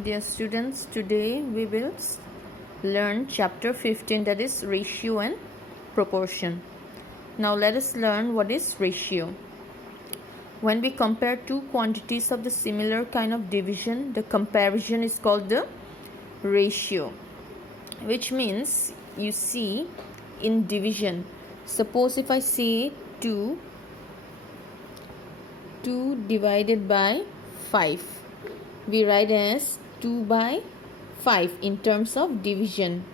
Dear students, today we will learn chapter 15, that is ratio and proportion. Now let us learn what is ratio. When we compare two quantities of the similar kind of division, the comparison is called the ratio, which means you see in division. Suppose if I say 2 divided by 5, we write as 2 by 5 in terms of division.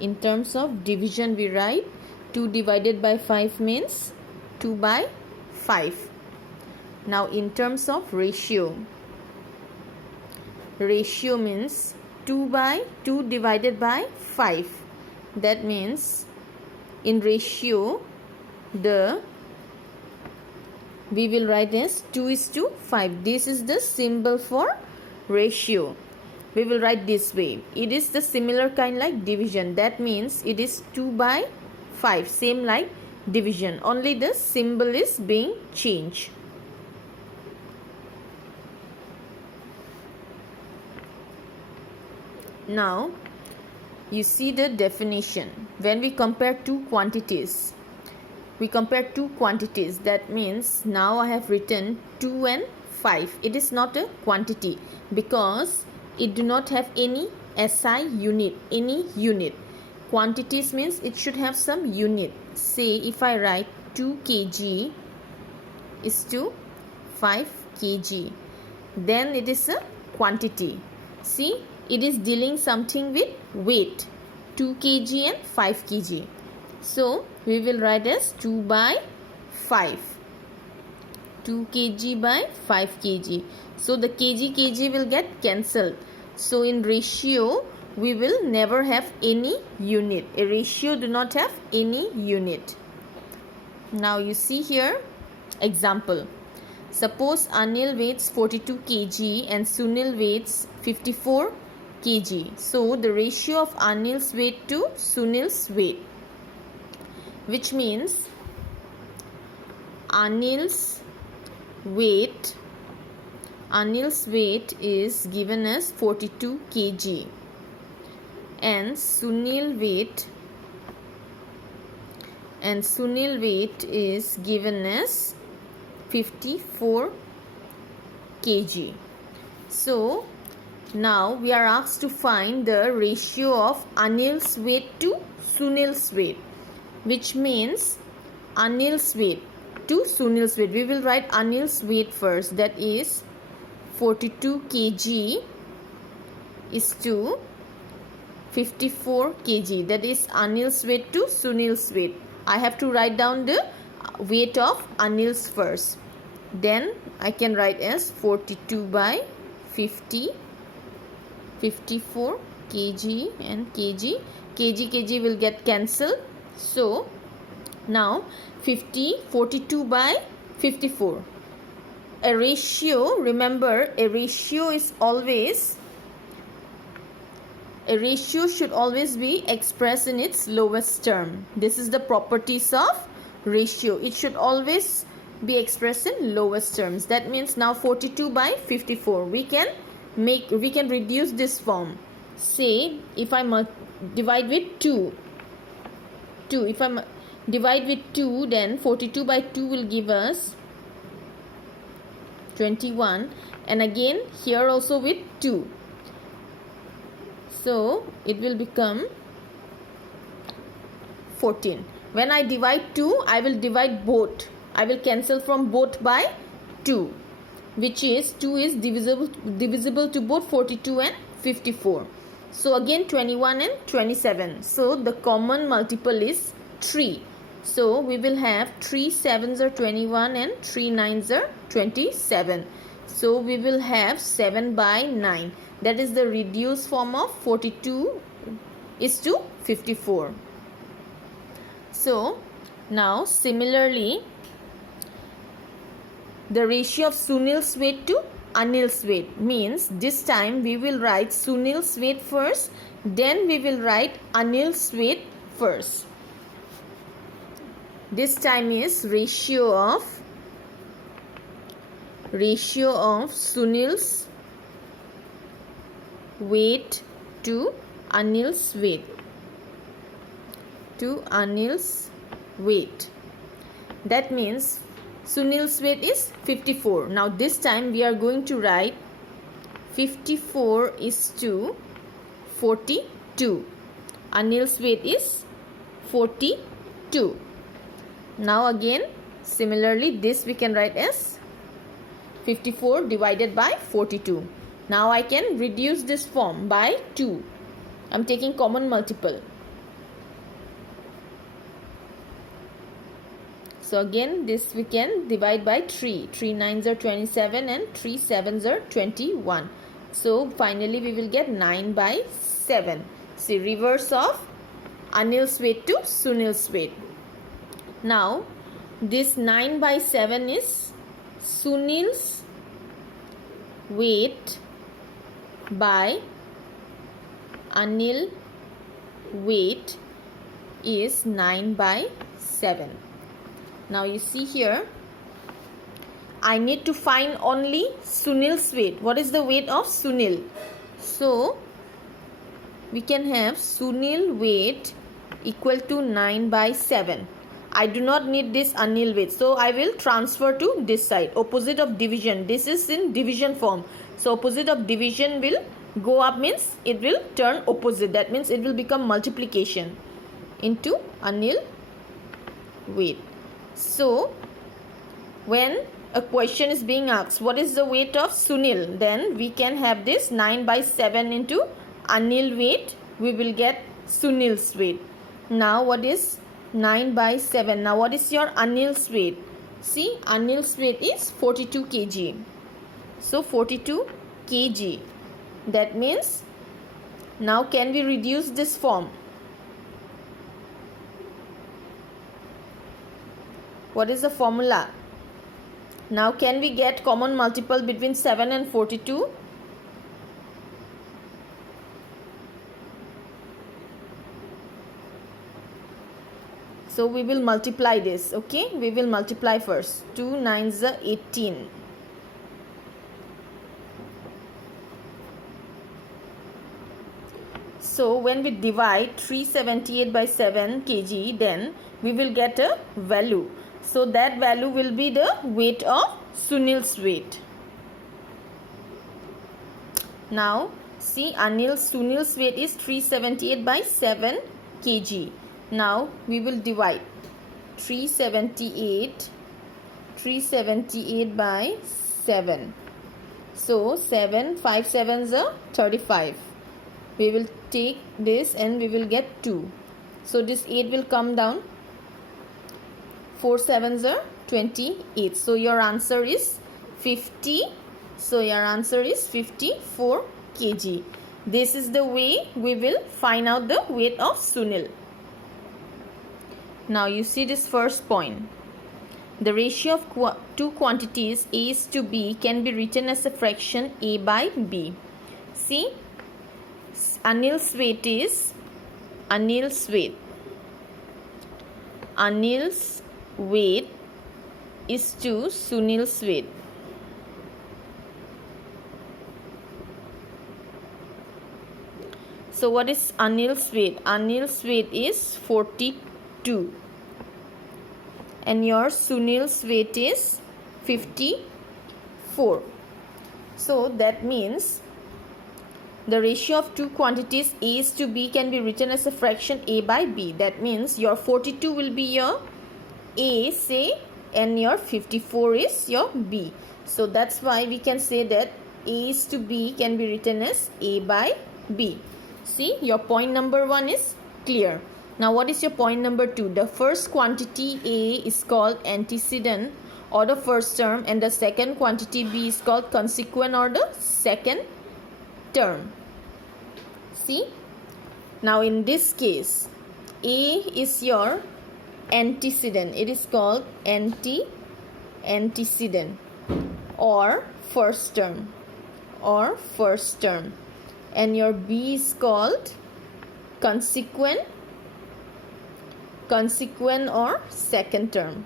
In terms of division, we write 2 divided by 5 means 2 by 5. Now in terms of ratio, ratio means 2 divided by 5. That means in ratio, we will write as 2:5. This is the symbol for ratio. We will write this way. It is the similar kind like division. That means it is 2 by 5. Same like division. Only the symbol is being changed. Now, you see the definition. When we compare two quantities, that means now I have written 2 and 5. It is not a quantity because it do not have any SI unit, Quantities means it should have some unit. Say if I write 2 kg is to 5 kg, then it is a quantity. See, it is dealing something with weight, 2 kg and 5 kg. So we will write as 2 by 5. 2 kg by 5 kg. So the kg will get cancelled. So in ratio, we will never have any unit. A ratio do not have any unit. Now you see here, example. Suppose Anil weighs 42 kg and Sunil weighs 54 kg. So the ratio of Anil's weight to Sunil's weight, which means Anil's weight is given as 42 kg and Sunil weight is given as 54 kg. So now we are asked to find the ratio of Anil's weight to Sunil's weight, which means Anil's weight to Sunil's weight. We will write Anil's weight first, that is 42 kg is to 54 kg, that is Anil's weight to Sunil's weight. I have to write down the weight of Anil's first. Then I can write as 42 by 50, 54 kg and kg will get cancelled. So now 42 by 54. A ratio, remember, a ratio should always be expressed in its lowest term. This is the properties of ratio. It should always be expressed in lowest terms. That means now 42 by 54. We can reduce this form. Say if I divide with 2. If I divide with 2, then 42 by 2 will give us 21, and again here also with 2. So it will become 14. When I divide 2, I will divide both. I will cancel from both by 2, which is 2 is divisible to both 42 and 54. So again 21 and 27. So the common multiple is 3. So we will have 3 7s are 21 and 3 9s are 27. So we will have 7 by 9. That is the reduced form of 42 is to 54. So now similarly, the ratio of Sunil's weight to Anil's weight means this time we will write Sunil's weight first, then we will write Anil's weight first. This time is ratio of Sunil's weight to Anil's weight. To Anil's weight. That means Sunil's weight is 54. Now this time we are going to write 54 is to 42. Anil's weight is 42. Now again, similarly, this we can write as 54 divided by 42. Now I can reduce this form by 2. I am taking common multiple. So again, this we can divide by 3. 3 9s are 27 and 3 7s are 21. So finally we will get 9 by 7. See, reverse of Anil's weight to Sunil's weight. Now this 9 by 7 is Sunil's weight by Anil weight is 9 by 7. Now you see here, I need to find only Sunil's weight. What is the weight of Sunil? So we can have Sunil weight equal to 9 by 7. I do not need this Anil weight, so I will transfer to this side. Opposite of division. This is in division form. So opposite of division will go up, means it will turn opposite. That means it will become multiplication into Anil weight. So when a question is being asked, what is the weight of Sunil? Then we can have this 9 by 7 into Anil weight. We will get Sunil's weight. Now what is 9 by 7? Now what is your Anil's weight? See, Anil's weight is 42 kg. So 42 kg. That means, now can we reduce this form? What is the formula? Now can we get common multiple between 7 and 42? So we will multiply this, okay? We will multiply first. 2 9s are 18. So when we divide 378 by 7 kg, then we will get a value. So that value will be the weight of Sunil's weight. Now see, Sunil's weight is 378 by 7 kg. Now we will divide 378 by 7. So 7 5 7s are 35. We will take this and we will get 2. So this 8 will come down. 4 7s are 28. So your answer is 50. So your answer is 54 kg. This is the way we will find out the weight of Sunil. Now you see this first point. The ratio of two quantities A is to B can be written as a fraction A by B. See, Anil's weight is Anil's weight is to Sunil's weight. So what is Anil's weight? Anil's weight is 42 and your Sunil's weight is 54. So that means the ratio of two quantities A is to B can be written as a fraction A by B. That means your 42 will be your A, say, and your 54 is your B. So that's why we can say that A is to B can be written as A by B. See, your point number 1 is clear. Now what is your point number 2? The first quantity A is called antecedent or the first term, and the second quantity B is called consequent or the second term. See, now in this case A is your antecedent. It is called antecedent or first term and your B is called consequent or second term.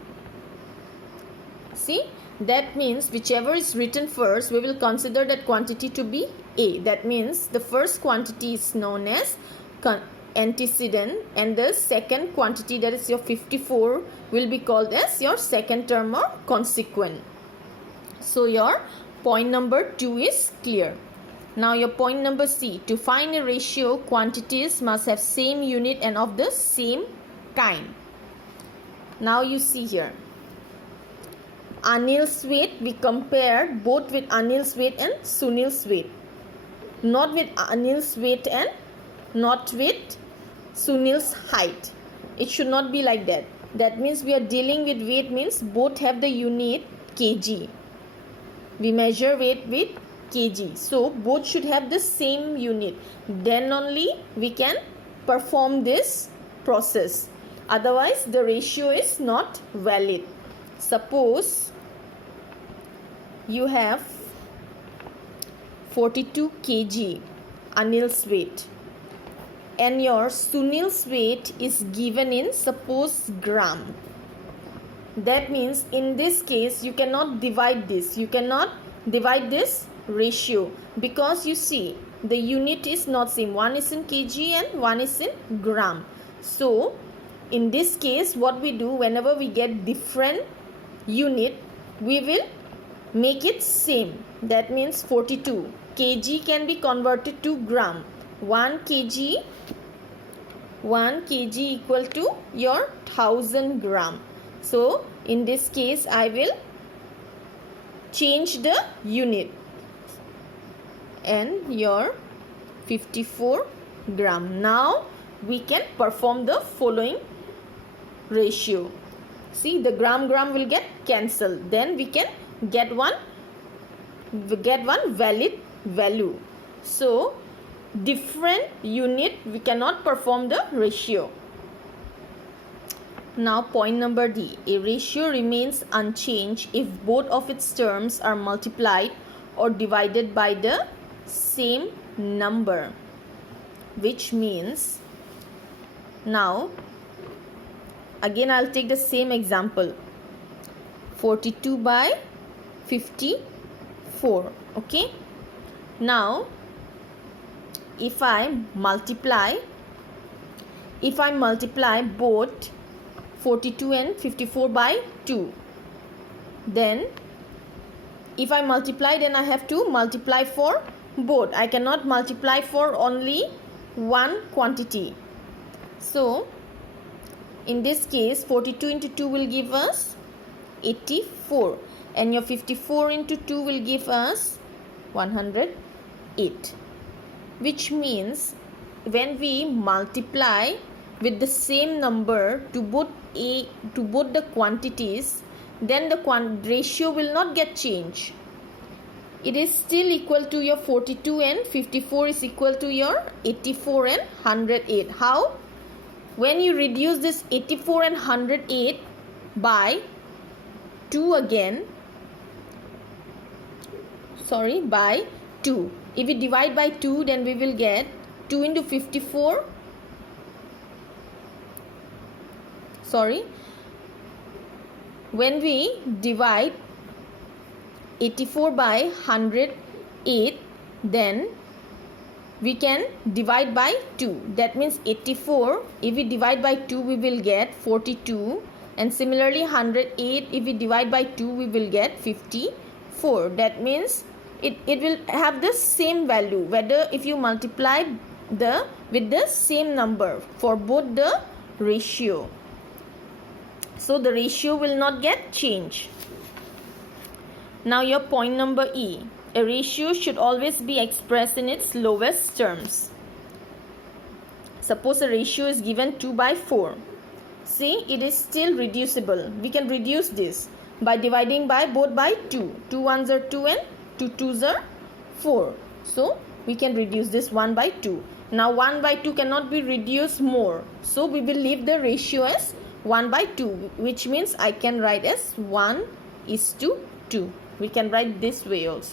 See, That means whichever is written first, we will consider that quantity to be A. That means the first quantity is known as antecedent, and the second quantity, that is your 54, will be called as your second term or consequent. So your point number 2 is clear. Now your point number C. To find a ratio, quantities must have same unit and of the same kind. Now you see here, Anil's weight, we compared both with Anil's weight and Sunil's weight, not with Anil's weight and not with Sunil's height. It should not be like that. That means we are dealing with weight, means both have the unit kg. We measure weight with kg. So both should have the same unit. Then only we can perform this process. Otherwise the ratio is not valid. Suppose you have 42 kg Anil's weight and your Sunil's weight is given in, suppose, gram. That means in this case you cannot divide this. You cannot divide this ratio because you see the unit is not same. One is in kg and one is in gram. So in this case what we do, whenever we get different unit, we will make it same. That means 42 kg can be converted to gram. 1 kg equal to your 1000 gram. So in this case I will change the unit and your 54 gram. Now we can perform the following ratio. See, the gram will get cancelled. Then we can get one valid value. So different unit we cannot perform the ratio. Now point number D. A ratio remains unchanged if both of its terms are multiplied or divided by the same number, which means, now again I'll take the same example, 42 by 54. Okay, now if I multiply both 42 and 54 by 2, then if I multiply, then I have to multiply for both. I cannot multiply for only one quantity. So in this case 42 into 2 will give us 84 and your 54 into 2 will give us 108, which means when we multiply with the same number to both the quantities, then the ratio will not get changed. It is still equal to your 42 and 54 is equal to your 84 and 108. How? When you reduce this 84 and 108 by 2 again, by 2. If we divide by 2, then we will get 2 into 54. When we divide 84 by 108, then we can divide by 2. That means 84, if we divide by 2, we will get 42. And similarly 108, if we divide by 2, we will get 54. That means it will have the same value, whether if you multiply with the same number for both the ratio. So the ratio will not get changed. Now your point number E. A ratio should always be expressed in its lowest terms. Suppose a ratio is given 2 by 4. See, it is still reducible. We can reduce this by dividing by both by 2. 2 ones are 2 and 2 twos are 4. So we can reduce this 1 by 2. Now 1 by 2 cannot be reduced more. So we will leave the ratio as 1 by 2, which means I can write as 1:2. We can write this way also.